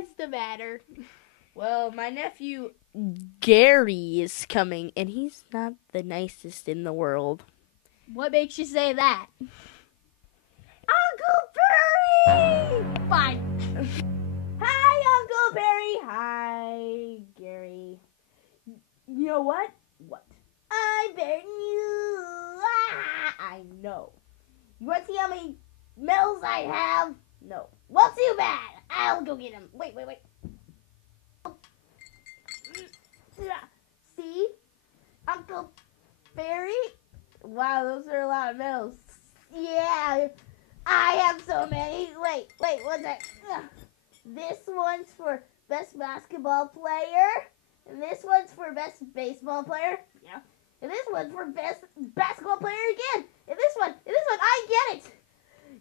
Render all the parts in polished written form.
What's the matter? Well, my nephew Gary is coming, and he's not the nicest in the world. What makes you say that? Uncle Barry! Fine. Hi, Uncle Barry. Hi, Gary. You know what? What? I'm better than you. I know. You want to see how many medals I have? No. Well, too bad. I'll go get him. Wait. See? Uncle Barry? Wow, those are a lot of medals. Yeah, I have so many. Wait, what's that? This one's for best basketball player. And this one's for best baseball player. Yeah. And this one's for best basketball player again. And this one, I get it.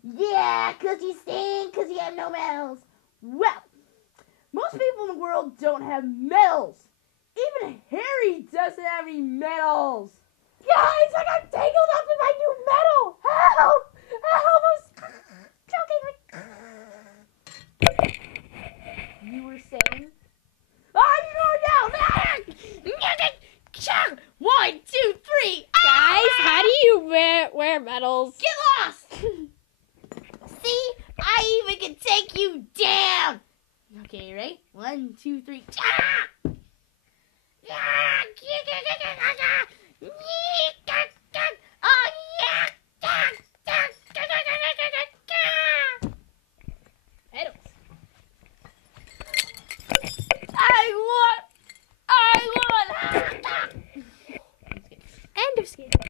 Yeah, because you stink, because you have no medals. Well, most people in the world don't have medals. Even Harry doesn't have any medals. Guys, I got tangled up in my new medal. Help! Help! You were saying? One, two, three. Guys, how do you wear medals? Get lost! See? I even can take you down. Okay, ready? 1, 2, 3.